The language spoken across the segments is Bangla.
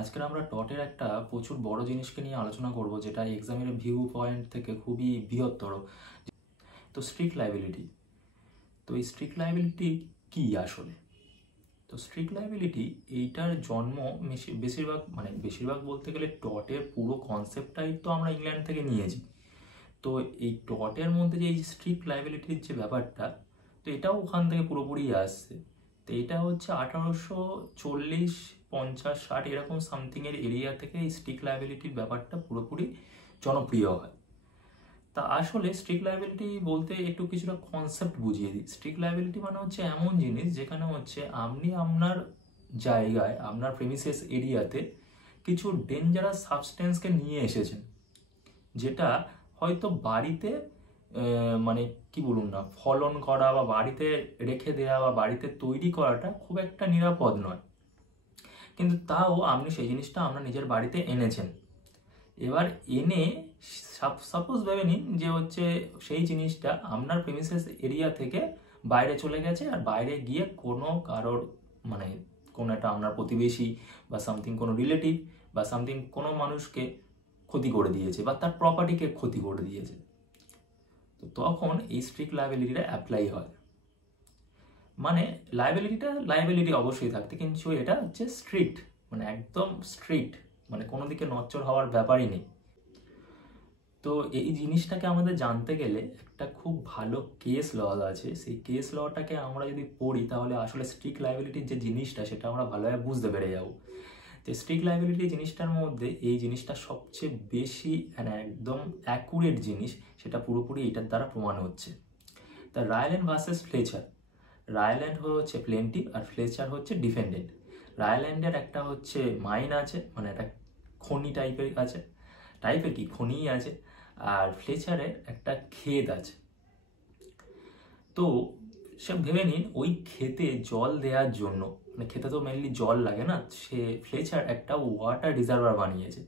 আজকে আমরা টটের একটা প্রচুর বড় জিনিসকে নিয়ে আলোচনা করব, যেটা এক্সামের ভিউ পয়েন্ট থেকে খুবই বৃহত্তর। তো স্ট্রিক্ট লায়াবিলিটি। তো এই স্ট্রিক্ট লায়াবিলিটি কি আসলে? তো স্ট্রিক্ট লায়াবিলিটি এইটার জন্ম বেশিরভাগ বলতে গেলে টটের পুরো কনসেপ্টটাই তো আমরা ইংল্যান্ড থেকে নিয়েছি। তো এই টটের মধ্যে যে এই স্ট্রিক্ট লায়াবিলিটির যে ব্যাপারটা, তো এটাও ওখান থেকে পুরোপুরি আসছে। তো এটা হচ্ছে 1840, 50, 60 এরকম সামথিংয়ের এরিয়া থেকে এই স্ট্রিক্ট লায়াবিলিটির ব্যাপারটা পুরোপুরি জনপ্রিয় হয়। তা আসলে স্ট্রিক্ট লায়াবিলিটি বলতে একটু কিছুটা কনসেপ্ট বুঝিয়ে দিই। স্ট্রিক্ট লায়াবিলিটি মানে হচ্ছে এমন জিনিস যেখানে হচ্ছে আপনি আপনার জায়গায়, আপনার প্রেমিসেস এরিয়াতে কিছু ডেঞ্জারাস সাবস্টেন্সকে নিয়ে এসেছেন, যেটা হয়তো বাড়িতে মানে কি বলুন না, ফলন করা বা বাড়িতে রেখে দেওয়া বা বাড়িতে তৈরি করাটা খুব একটা নিরাপদ নয়, কিন্তু তাও আপনি সেই জিনিসটা আপনার নিজের বাড়িতে এনেছেন। এবার এনে সাপোজ ভেবে নিন যে হচ্ছে সেই জিনিসটা আপনার প্রেমিসেস এরিয়া থেকে বাইরে চলে গেছে, আর বাইরে গিয়ে কোনো কারোর মানে কোনো একটা আপনার প্রতিবেশী বা সামথিং কোনো রিলেটিভ বা সামথিং কোনো মানুষকে ক্ষতি করে দিয়েছে বা তার প্রপার্টিকে ক্ষতি করে দিয়েছে। তো তখন এই স্ট্রিক্ট লায়াবিলিটিটা অ্যাপ্লাই হয়। মানে লায়াবিলিটি অবশ্যই থাকতে, কিন্তু এটা হচ্ছে স্ট্রিক্ট, মানে একদম স্ট্রিক্ট, মানে কোনো দিকে নচ্চর হওয়ার ব্যাপারই নেই। তো এই জিনিসটাকে আমাদের জানতে গেলে একটা খুব ভালো কেস ল আছে। সেই কেস লটাকে আমরা যদি পড়ি তাহলে আসলে স্ট্রিক্ট লায়াবিলিটির যে জিনিসটা সেটা আমরা ভালোভাবে বুঝতে পেরে যাবো। তো স্ট্রিক্ট লায়াবিলিটি জিনিসটার মধ্যে এই জিনিসটা সবচেয়ে বেশি একদম অ্যাকুরেট জিনিস, সেটা পুরোপুরি এটার দ্বারা প্রমাণ হচ্ছে। তা রায়ল্যান্ড ভার্সেস ফ্লেচার। রায়ল্যান্ড হচ্ছে প্লেন্টিভ আর ফ্লেচার হচ্ছে ডিফেন্ডেন্ট। রায়ল্যান্ডের একটা হচ্ছে মাইন আছে, মানে একটা খনি টাইপের কি খনিই আছে, আর ফ্লেচারের একটা ক্ষেত আছে। তো সে ভেবে নিন ওই ক্ষেতে জল দেওয়ার জন্য, মানে খেতে তো মেনলি জল লাগে না, সে ফ্লেচার একটা ওয়াটার রিজার্ভার বানিয়েছে।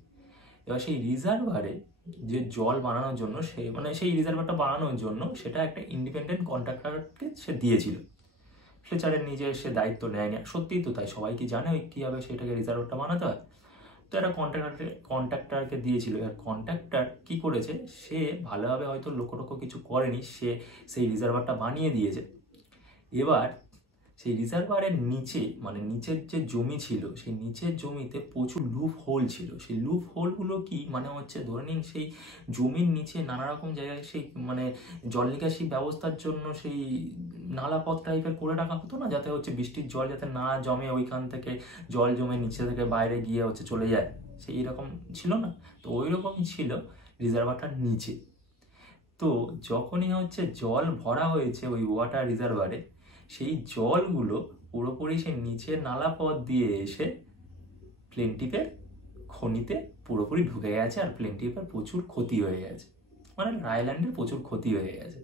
এবার সেই রিজার্ভারে যে জল বানানোর জন্য সেই রিজার্ভারটা বানানোর জন্য সেটা একটা ইন্ডিপেন্ডেন্ট কন্ট্রাক্টরকে সে দিয়েছিল। ফ্লেচারের নিজে সে দায়িত্ব নেয়নি। সত্যিই তো তাই, সবাই কি জানে ওই কীভাবে সেটাকে রিজার্ভারটা বানাতে হয়? তো একটা কন্ট্রাক্টরকে দিয়েছিল। এবার কন্ট্রাক্টর কি করেছে, সে ভালোভাবে হয়তো লোকটোক কিছু করেনি, সে সেই রিজার্ভারটা বানিয়ে দিয়েছে। এবার সেই রিজার্ভারের নিচে, মানে নিচের যে জমি ছিল, সেই নিচের জমিতে প্রচুর লুপ হোল ছিল। সেই লুপ হোলগুলো কি, মানে হচ্ছে ধরে নিন সেই জমির নিচে নানা রকম জায়গায় সেই মানে জল নিকাশি ব্যবস্থার জন্য সেই নালাপথ টাইপের করে রাখা হতো না, যাতে হচ্ছে বৃষ্টির জল যাতে না জমে, ওইখান থেকে জল জমে নিচে থেকে বাইরে গিয়ে হচ্ছে চলে যায়, সেই রকম ছিল না? তো ওই রকমই ছিল রিজার্ভারটার নিচে। তো যখনই হচ্ছে জল ভরা হয়েছে ওই ওয়াটার রিজার্ভারে, সেই জলগুলো পুরোপুরি সেই নিচের নালা পথ দিয়ে এসে প্লেন্টিভের খনিতে পুরোপুরি ঢুকে গেছে, আর প্লেন্টিভের প্রচুর ক্ষতি হয়ে গেছে, মানে রায়ল্যান্ডের প্রচুর ক্ষতি হয়ে গেছে।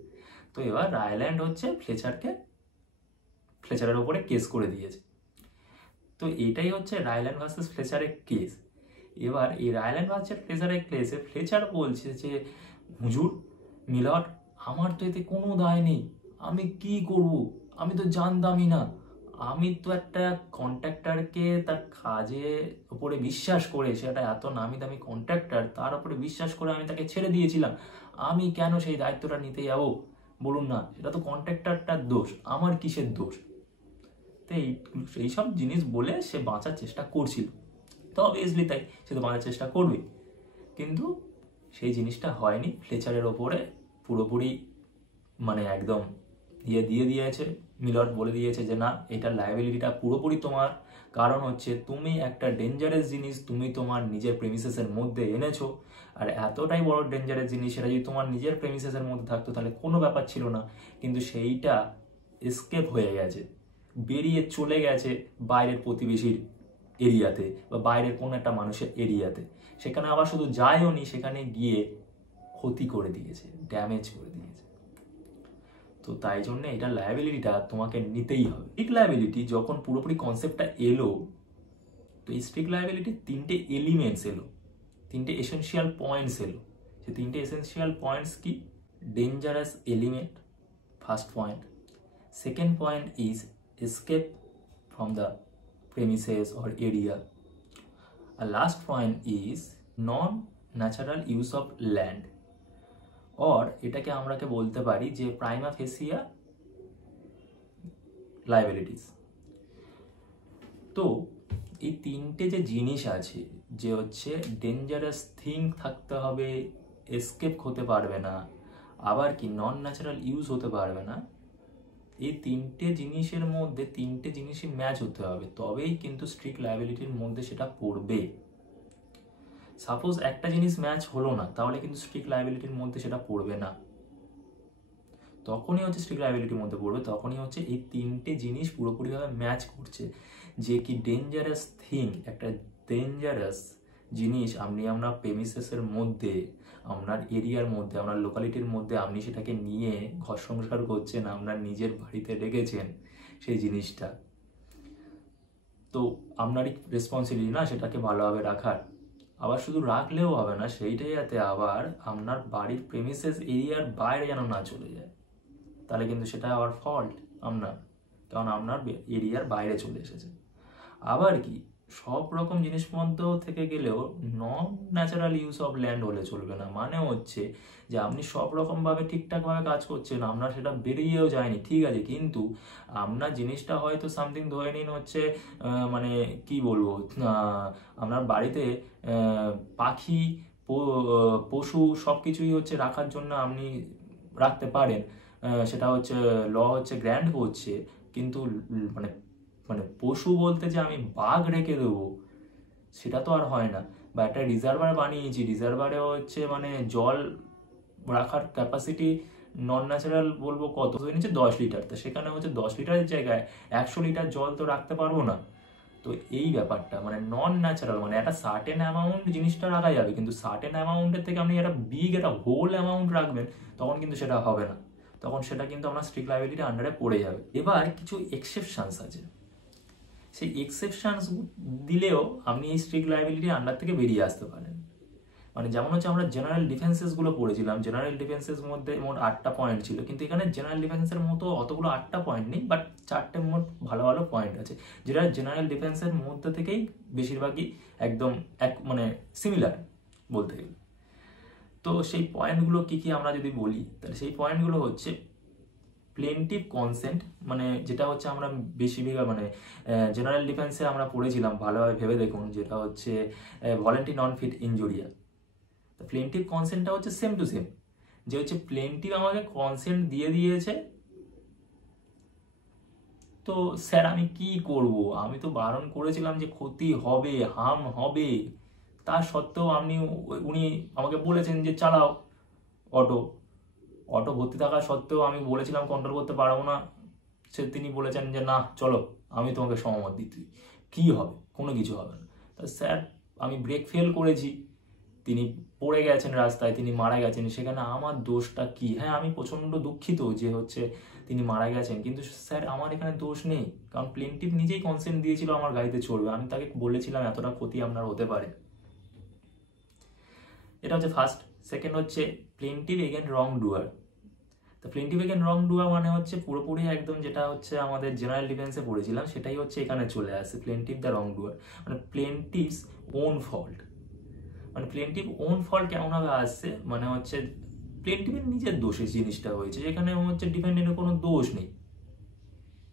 তো এবার রায়ল্যান্ড হচ্ছে ফ্লেচারের ওপরে কেস করে দিয়েছে। তো এটাই হচ্ছে রায়ল্যান্ড ভার্সেস ফ্লেচারের কেস। এবার এই রায়ল্যান্ড ভার্সেস ফ্লেচারের কেসে ফ্লেচার বলছে যে হুজুর মিলট, আমার তো এতে কোনো দায় নেই, আমি কি করব, আমি তো জানতামই না, আমি তো একটা কন্ট্রাক্টরকে তার কাজের উপরে বিশ্বাস করে, সেটা এত নামি দামি কন্ট্রাক্টর, তার উপরে বিশ্বাস করে আমি তাকে ছেড়ে দিয়েছিলাম, আমি কেন সেই দায়িত্বটা নিতে যাব বলুন না? সেটা তো কন্ট্রাক্টরটার দোষ, আমার কিসের দোষ? তো এইসব জিনিস বলে সে বাঁচার চেষ্টা করছিল। তো অবভিয়াসলি তাই সে তো বাঁচার চেষ্টা করবে, কিন্তু সেই জিনিসটা হয়নি। ফ্লেচারের ওপরে পুরোপুরি মানে একদম দিয়ে দিয়েছে, মিলট বলে দিয়েছে যে না, এটা লায়াবিলিটিটা পুরোপুরি তোমার, কারণ হচ্ছে তুমি একটা ডেঞ্জারাস জিনিস তুমি তোমার নিজের প্রেমিসেসের মধ্যে এনেছো, আর এতটাই বড় ডেঞ্জারাস জিনিস, সেটা যদি তোমার নিজের প্রেমিসেসের মধ্যে থাকতো তাহলে কোনো ব্যাপার ছিল না, কিন্তু সেইটা এসকেপ হয়ে গেছে, বেরিয়ে চলে গেছে বাইরের প্রতিবেশীর এরিয়াতে বা বাইরের কোনো একটা মানুষের এরিয়াতে, সেখানে আবার শুধু যায়ও নি, সেখানে গিয়ে ক্ষতি করে দিয়েছে, ড্যামেজ করে দিয়েছে। তো তাই জন্য এটা লায়াবিলিটিটা তোমাকে নিতেই হবে। স্ট্রিক্ট লায়াবিলিটি যখন পুরোপুরি কনসেপ্টটা এলো, তো এই স্ট্রিক্ট লায়াবিলিটির তিনটে এলিমেন্টস এলো, তিনটে এসেনশিয়াল পয়েন্টস এলো। সেই তিনটে এসেনশিয়াল পয়েন্টস কি? Dangerous element, first point. Second point is escape from the premises or area. A last point is non-natural use of land, or এটাকে আমরা বলতে পারি যে prima facie liabilities. তো এই তিনটে যে জিনিস আছে, যে হচ্ছে ডেঞ্জারাস থিং থাকতে হবে, এসকেপ হতে পারবে না, আবার কি নন ন্যাচারাল ইউজ হতে পারবে না, এই তিনটে জিনিসের মধ্যে তিনটে জিনিসই ম্যাচ হতে হবে, তবেই কিন্তু স্ট্রিক্ট লায়াবিলিটির মধ্যে সেটা পড়বে। সাপোজ একটা জিনিস ম্যাচ হলো না, তাহলে কিন্তু স্ট্রিক্ট লায়াবিলিটির মধ্যে সেটা পড়বে না। তখনই হচ্ছে স্ট্রিক্ট লায়াবিলিটির মধ্যে পড়বে যখনই হচ্ছে এই তিনটে জিনিস পুরোপুরিভাবে ম্যাচ করছে, যে কি ডেঞ্জারাস থিং, একটা ডেঞ্জারাস জিনিস আমরা প্রেমিসেসের মধ্যে, আপনার এরিয়ার মধ্যে, আপনার লোকালিটির মধ্যে আপনি সেটাকে নিয়ে ঘর সংসার করছেন, আপনার নিজের বাড়িতে রেখেছেন সেই জিনিসটা, তো আপনারই রেসপন্সিবিলিটি না সেটাকে ভালোভাবে রাখার। আবার শুধু রাখলেও হবে না, সেইটাই যাতে আবার আপনার বাড়ির প্রেমিসেস এরিয়ার বাইরে যেন না চলে যায়, তাহলে কিন্তু সেটা আবার ফল্ট আপনার, কারণ আপনার এরিয়ার বাইরে চলে এসেছে। আবার কি সব রকম জিনিস মধ্যে থেকে গেলেও নন ন্যাচারাল ইউজ অফ ল্যান্ড হলে চলবে না। মানে হচ্ছে যে আপনি সব রকমভাবে ঠিকঠাকভাবে কাজ করছেন, আপনার সেটা বেরিয়েও যায়নি, ঠিক আছে, কিন্তু আপনার জিনিসটা হয়তো সামথিং ধরে নিন হচ্ছে মানে কি বলবো, আপনার বাড়িতে পাখি পশু সব কিছুই হচ্ছে রাখার জন্য আপনি রাখতে পারেন, সেটা হচ্ছে ল হচ্ছে গ্র্যান্ড হচ্ছে, কিন্তু মানে মানে পশু বলতে যে আমি বাঘ রেখে দেবো সেটা তো আর হয় না। বা একটা রিজার্ভার বানিয়েছি, রিজার্ভারে হচ্ছে মানে জল রাখার ক্যাপাসিটি নন ন্যাচারাল বলবো কত হয়ে নিচ্ছে 10 লিটার, তো সেখানে হচ্ছে 10 লিটারের জায়গায় 100 লিটার জল তো রাখতে পারবো না। তো এই ব্যাপারটা মানে নন ন্যাচারাল, মানে একটা সার্টেন অ্যামাউন্ট জিনিসটা রাখা যাবে, কিন্তু সার্টেন অ্যামাউন্টের থেকে আপনি একটা বিগ একটা হোল অ্যামাউন্ট রাখবেন, তখন কিন্তু সেটা হবে না, তখন সেটা কিন্তু আপনার স্ট্রিক্ট লায়াবিলিটির আন্ডারে পড়ে যাবে। এবার কিছু এক্সেপশনস আছে, সেই এক্সেপশনস দিলেও আপনি এই স্ট্রিক্ট লায়াবিলিটির আন্ডার থেকে বেরিয়ে আসতে পারেন। মানে যেমন হচ্ছে আমরা জেনারেল ডিফেন্সেসগুলো পড়েছিলাম, জেনারেল ডিফেন্সেস মধ্যে মোট 8টা পয়েন্ট ছিল, কিন্তু এখানে জেনারেল ডিফেন্সের মতো অতগুলো 8টা পয়েন্ট নেই, বাট 4টে মোট ভালো ভালো পয়েন্ট আছে, যেটা জেনারেল ডিফেন্সের মধ্যে থেকেই বেশিরভাগই একদম মানে সিমিলার বলতে গেলে। তো সেই পয়েন্টগুলো কি কি আমরা যদি বলি, তাহলে সেই পয়েন্টগুলো হচ্ছে প্লেন্টিভ কনসেন্ট, মানে যেটা হচ্ছে আমরা বেশিরভাগ মানে জেনারেল ডিফেন্সে আমরা পড়েছিলাম, ভালোভাবে ভেবে দেখুন, যেটা হচ্ছে ভলেন্টি নন ফিট ইনজুরিয়া। তো প্লেন্টিভ কনসেন্টটা হচ্ছে সেম টু সেম, যে হচ্ছে প্লেন্টিভ আমাকে কনসেন্ট দিয়ে দিয়েছে, তো স্যার আমি কি করব, আমি তো বারণ করেছিলাম যে ক্ষতি হবে, হার্ম হবে, তা সত্ত্বেও উনি আমাকে বলেছেন যে চালাও অটো ভর্তি থাকা সত্ত্বেও আমি বলেছিলাম কন্ট্রোল করতে পারবো না, তিনি বলেছেন যে না চলো আমি তোমাকে সহমত দিচ্ছি, কি হবে, কোনো কিছু হবে না। তা স্যার আমি ব্রেক ফেল করেছি, তিনি পড়ে গেছেন রাস্তায়, তিনি মারা গেছেন, সেখানে আমার দোষটা কি? হ্যাঁ আমি প্রচণ্ড দুঃখিত যে হচ্ছে তিনি মারা গেছেন, কিন্তু স্যার আমার এখানে দোষ নেই, কারণ প্লেন্টিভ নিজেই কনসেন্ট দিয়েছিল আমার গাড়িতে চড়বে, আমি তাকে বলেছিলাম এতটা ক্ষতি আপনার হতে পারে। এটা হচ্ছে ফার্স্ট। সেকেন্ড হচ্ছে প্লেন্টিভ এগেইনস্ট রং ডুয়ার। তো প্লেন্টিভ এগেইনস্ট রং ডুয়ার মানে হচ্ছে পুরোপুরি একদম যেটা হচ্ছে আমাদের জেনারেল ডিফেন্সে পড়েছিলাম, সেটাই হচ্ছে এখানে চলে আসে, প্লেন্টিভ দ্য রং ডুয়ার, মানে প্লেন্টিভস ওন ফল্ট। মানে প্লেন্টিভ ওন ফল্ট কেমনভাবে আসছে, মানে হচ্ছে প্লেন্টিভের নিজের দোষে জিনিসটা হয়েছে, যেখানে হচ্ছে ডিফেন্ডেন্টের কোনো দোষ নেই,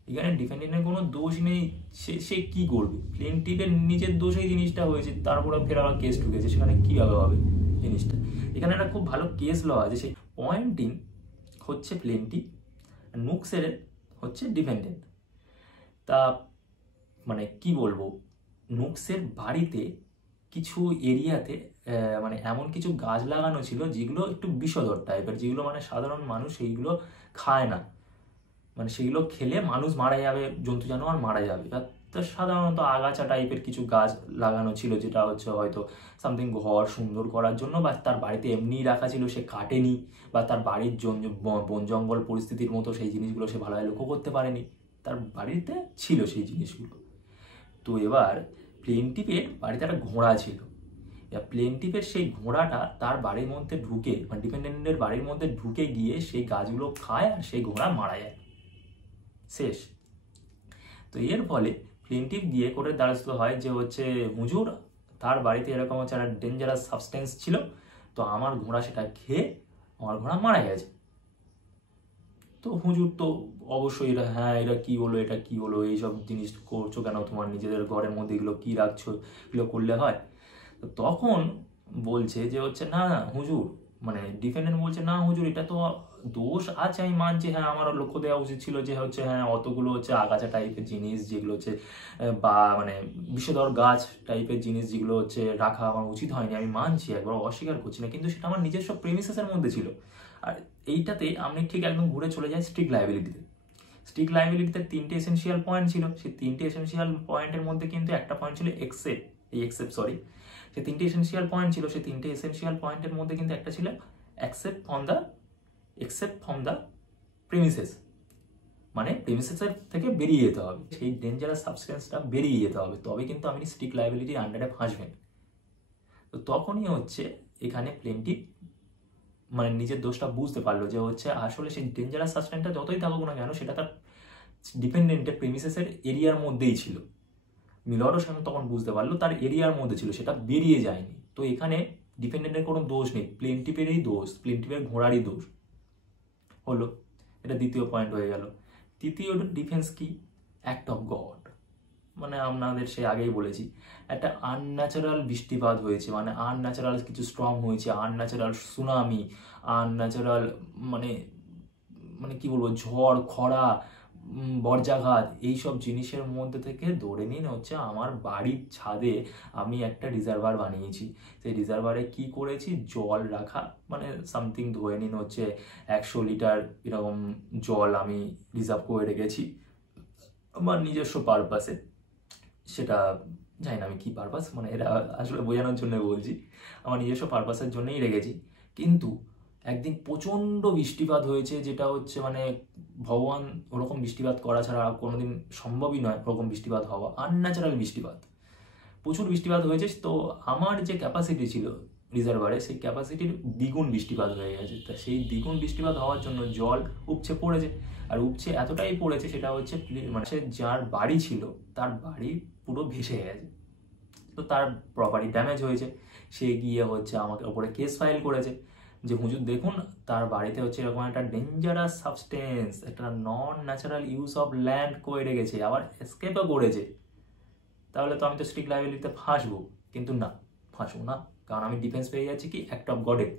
এখানে ডিফেন্ডেন্টের কোনো দোষ নেই, সে কি করবে, প্লেন্টিভের নিজের দোষেই জিনিসটা হয়েছে, তারপরে ফের আবার কেস ঢুকেছে, সেখানে কীভাবে হবে জিনিসটা। এখানে একটা খুব ভালো কেস ল আছে, সেই পয়েন্টিং হচ্ছে প্লেন্টিভ, নুক্সের হচ্ছে ডিফেন্ডেন্ট। তা মানে কি বলবো, নুক্সের বাড়িতে কিছু এরিয়াতে মানে এমন কিছু গাছ লাগানো ছিল যেগুলো একটু বিষধর টাইপের, যেগুলো মানে সাধারণ মানুষ সেইগুলো খায় না, মানে সেগুলো খেলে মানুষ মারা যাবে, জন্তু জানোয়ার মারা যাবে। তো সাধারণত আগাছা টাইপের কিছু গাছ লাগানো ছিল, যেটা হচ্ছে হয়তো সামথিং ঘর সুন্দর করার জন্য, বা তার বাড়িতে এমনিই রাখা ছিল, সে কাটেনি, বা তার বাড়ির বন জঙ্গল পরিস্থিতির মতো সেই জিনিসগুলো সে ভালোভাবে লক্ষ্য করতে পারেনি, তার বাড়িতে ছিল সেই জিনিসগুলো। তো এবার প্লেন্টিভের বাড়িতে একটা ঘোড়া ছিল, প্লেন্টিভের সেই ঘোড়াটা তার বাড়ির মধ্যে ঢুকে, মানে ডিপেন্ডেন্টের বাড়ির মধ্যে ঢুকে গিয়ে সেই গাছগুলো খায়, আর সেই ঘোড়া মারা যায়, শেষ। তো এর ফলে প্লেন্টিভ গিয়ে করে দ্বারস্থ হয় যে হচ্ছে হুজুর তার বাড়িতে এরকম হচ্ছে একটা ডেঞ্জারাস সাবস্টেন্স ছিল, তো আমার ঘোড়া সেটা খেয়ে আমার ঘোড়া মারা গেছে। তো হুজুর তো অবশ্যই এটা হ্যাঁ এটা কি হলো, এটা কি হলো, এইসব জিনিস করছো কেন, তোমার নিজেদের ঘরের মধ্যে এগুলো কি রাখছো, এগুলো করলে হয়? তো তখন বলছে যে হচ্ছে না না হুজুর, মানে ডিফেন্ডেন্ট বলছে না হুজুর এটা তো দোষ আছে, আমি মানছি, হ্যাঁ আমার লক্ষ্য দেওয়া উচিত ছিল যে হচ্ছে হ্যাঁ অতগুলো হচ্ছে আগাছা টাইপের জিনিস যেগুলো হচ্ছে বা মানে বিষধর গাছ টাইপের জিনিস যেগুলো হচ্ছে রাখা আমার উচিত হয়নি, আমি মানছি, একবার অস্বীকার করছি না, কিন্তু সেটা আমার নিজস্ব প্রেমিসেসের মধ্যে ছিল। আর এইটাতে আমি ঠিক একদম ঘুরে চলে যাই স্ট্রিক্ট লায়াবিলিটিতে। স্ট্রিক্ট লায়াবিলিটিতে 3টে এসেনশিয়াল পয়েন্ট ছিল, সেই 3টে এসেনশিয়াল পয়েন্টের মধ্যে কিন্তু একটা পয়েন্ট ছিল এক্সেপ্ট সরি, সেই 3টে এসেনশিয়াল পয়েন্ট ছিল, সেই 3টে এসেনশিয়াল পয়েন্টের মধ্যে কিন্তু একটা ছিল এক্সেপ্ট ফ্রম দ্য প্রিমিসেস, মানে প্রিমিসেসের থেকে বেরিয়ে যেতে হবে, সেই ডেঞ্জারাস সাবস্টেন্সটা বেরিয়ে যেতে হবে, তবে কিন্তু আপনি স্ট্রিক্ট লায়াবিলিটির আন্ডারে ফাঁসবেন। তো তখনই হচ্ছে এখানে প্লেন্টিভ মানে নিজের দোষটা বুঝতে পারলো যে হচ্ছে আসলে সেই ডেঞ্জারাস সাবস্টেন্সটা যতই থাকুক না কেন সেটা তার ডিপেন্ডেন্টের প্রিমিসেসের এরিয়ার মধ্যেই ছিল। মিলরও সেখানে তখন বুঝতে পারলো তার এরিয়ার মধ্যে ছিল, সেটা বেরিয়ে যায়নি। তো এখানে ডিপেন্ডেন্টের কোনো দোষ নেই, প্লেন্টিভেরই দোষ, প্লেন্টিভের ঘোড়ারই দোষ হলো। এটা দ্বিতীয় পয়েন্ট হয়ে গেল। তৃতীয় ডিফেন্স কি? অ্যাক্ট অফ গড, মানে আপনাদের সে আগেই বলেছি একটা আনন্যাচারাল বৃষ্টিপাত হয়েছে, মানে আনন্যাচারাল কিছু স্টর্ম হয়েছে, আনন্যাচারাল সুনামি, আনন্যাচারাল মানে মানে কি বলবো ঝড় খরা বর্জ্যাঘাত, এইসব জিনিসের মধ্যে থেকে ধরে নিন হচ্ছে আমার বাড়ির ছাদে আমি একটা রিজার্ভার বানিয়েছি। সেই রিজার্ভারে কি করেছি, জল রাখা, মানে সামথিং ধরে নিন হচ্ছে 100 লিটার এরকম জল আমি রিজার্ভ করে রেখেছি আমার নিজস্ব পারপাসে। সেটা জানি না আমি কি পারপাস, মানে এটা আসলে বোঝানোর জন্য বলছি, আমার নিজস্ব পারপাসের জন্যই রেখেছি। কিন্তু একদিন প্রচণ্ড বৃষ্টিপাত হয়েছে, যেটা হচ্ছে মানে ভগবান ওরকম বৃষ্টিপাত করা ছাড়া কোনোদিন সম্ভবই নয়, ওরকম বৃষ্টিপাত হওয়া, আনন্যাচারাল বৃষ্টিপাত, প্রচুর বৃষ্টিপাত হয়েছে। তো আমার যে ক্যাপাসিটি ছিল রিজার্ভারে, সেই ক্যাপাসিটির দ্বিগুণ বৃষ্টিপাত হয়ে গেছে। তা সেই দ্বিগুণ বৃষ্টিপাত হওয়ার জন্য জল উপচে পড়েছে, আর উপচে এতটাই পড়েছে সেটা হচ্ছে মানে সে যার বাড়ি ছিল তার বাড়ি পুরো ভেসে গেছে। তো তার প্রপার্টি ড্যামেজ হয়েছে, সে গিয়ে হচ্ছে আমাকে ওপরে কেস ফাইল করেছে যে হুজুর দেখুন তার বাড়িতে হচ্ছে এরকম একটা ডেঞ্জারাস সাবস্টেন্স, একটা নন ন্যাচারাল ইউজ অফ ল্যান্ড করে রেখেছে, আবার এসকেপও করেছে, তাহলে তো আমি তো স্ট্রিক্ট লায়াবিলিটিতে ফাঁসবো। কিন্তু না, ফাঁসবো না, কারণ আমি ডিফেন্স পেয়ে যাচ্ছি কি অ্যাক্ট অফ গডের।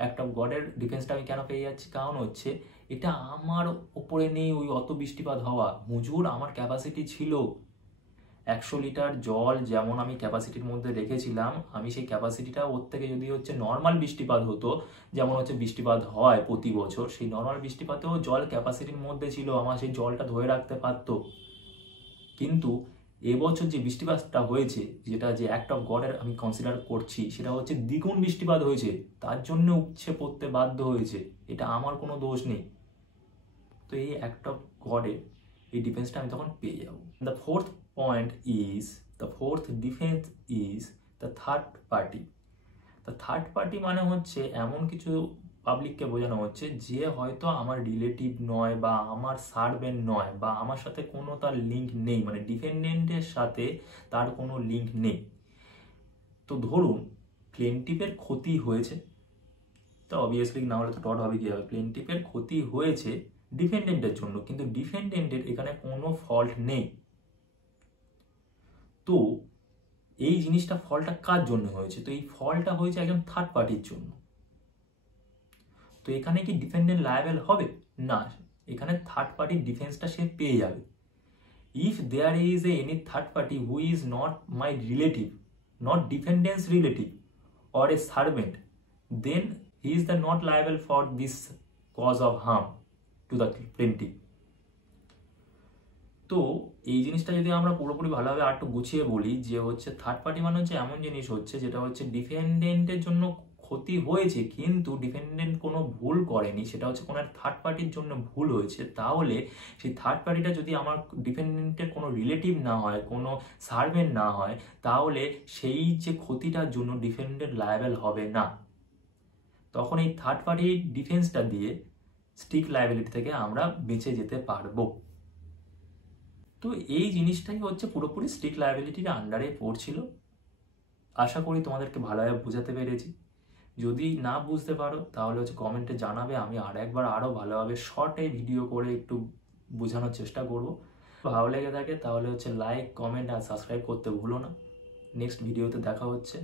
অ্যাক্ট অফ গডের ডিফেন্সটা আমি কেন পেয়ে যাচ্ছি, কারণ হচ্ছে এটা আমার ওপরে নেই ওই অত বৃষ্টিপাত হওয়া, হুজুর আমার ক্যাপাসিটি ছিল 100 লিটার জল যেমন আমি ক্যাপাসিটির মধ্যে রেখেছিলাম, আমি সেই ক্যাপাসিটিটা ওর থেকে যদি হচ্ছে নর্মাল বৃষ্টিপাত হতো, যেমন হচ্ছে বৃষ্টিপাত হয় প্রতি বছর, সেই নর্মাল বৃষ্টিপাতেও জল ক্যাপাসিটির মধ্যে ছিল, আমার সেই জলটা ধরে রাখতে পারতো। কিন্তু এবছর যে বৃষ্টিপাতটা হয়েছে, যেটা যে অ্যাক্ট অফ গডের আমি কনসিডার করছি, সেটা হচ্ছে দ্বিগুণ বৃষ্টিপাত হয়েছে, তার জন্য উপচে পড়তে বাধ্য হয়েছে, এটা আমার কোনো দোষ নেই। তো এই অ্যাক্ট অফ গডের এই ডিফেন্সটা আমি তখন পেয়ে যাবো। The fourth defence is the third party. The third party মানে হচ্ছে এমন কিছু পাবলিককে বোঝানো হচ্ছে যে হয়তো আমার রিলেটিভ নয় বা আমার সার্ভেন্ট নয় বা আমার সাথে কোনো তার লিঙ্ক নেই, মানে ডিফেন্ডেন্টের সাথে তার কোনো লিঙ্ক নেই। তো ধরুন প্লেন্টিভের ক্ষতি হয়েছে, তো অবভিয়াসলি না হলে তো টট হবে কি হবে, প্লেন্টিভের ক্ষতি হয়েছে ডিফেন্ডেন্টের জন্য, কিন্তু ডিফেন্ডেন্টের এখানে কোনো ফল্ট নেই। তো এই জিনিসটা ফলটা কার জন্য হয়েছে, তো এই ফলটা হয়েছে একজন থার্ড পার্টির জন্য। তো এখানে কি ডিফেন্ডেন্ট লায়াবেল হবে না, এখানে থার্ড পার্টির ডিফেন্সটা সে পেয়ে যাবে। If there is any third party who is not my relative, not defendant's relative or a servant, then he is the not liable for this cause of harm to the plaintiff. তো এই জিনিসটা যদি আমরা পুরোপুরি ভালোভাবে আর একটু গুছিয়ে বলি যে হচ্ছে থার্ড পার্টি মানে হচ্ছে এমন জিনিস হচ্ছে যেটা হচ্ছে ডিফেন্ডেন্টের জন্য ক্ষতি হয়েছে কিন্তু ডিফেন্ডেন্ট কোনো ভুল করেনি, সেটা হচ্ছে কোনো থার্ড পার্টির জন্য ভুল হয়েছে, তাহলে সেই থার্ড পার্টিটা যদি আমার ডিফেন্ডেন্টের কোনো রিলেটিভ না হয়, কোনো সার্ভেন্ট না হয়, তাহলে সেই যে ক্ষতিটার জন্য ডিফেন্ডেন্ট লায়াবেল হবে না। তখন এই থার্ড পার্টির ডিফেন্সটা দিয়ে স্ট্রিক্ট লায়াবিলিটি থেকে আমরা বেঁচে যেতে পারবো। তো এই জিনিসটাই হচ্ছে পুরোপুরি স্ট্রিক্ট লায়াবিলিটির আন্ডারে পড়ছিল। আশা করি তোমাদেরকে ভালোভাবে বোঝাতে পেরেছি। যদি না বুঝতে পারো তাহলে হচ্ছে কমেন্টে জানাবে, আমি একবার আরও ভালোভাবে শর্টে ভিডিও করে একটু বোঝানোর চেষ্টা করব। ভালো লেগে থাকে তাহলে হচ্ছে লাইক, কমেন্ট আর সাবস্ক্রাইব করতে ভুলো না। নেক্সট ভিডিওতে দেখা হচ্ছে।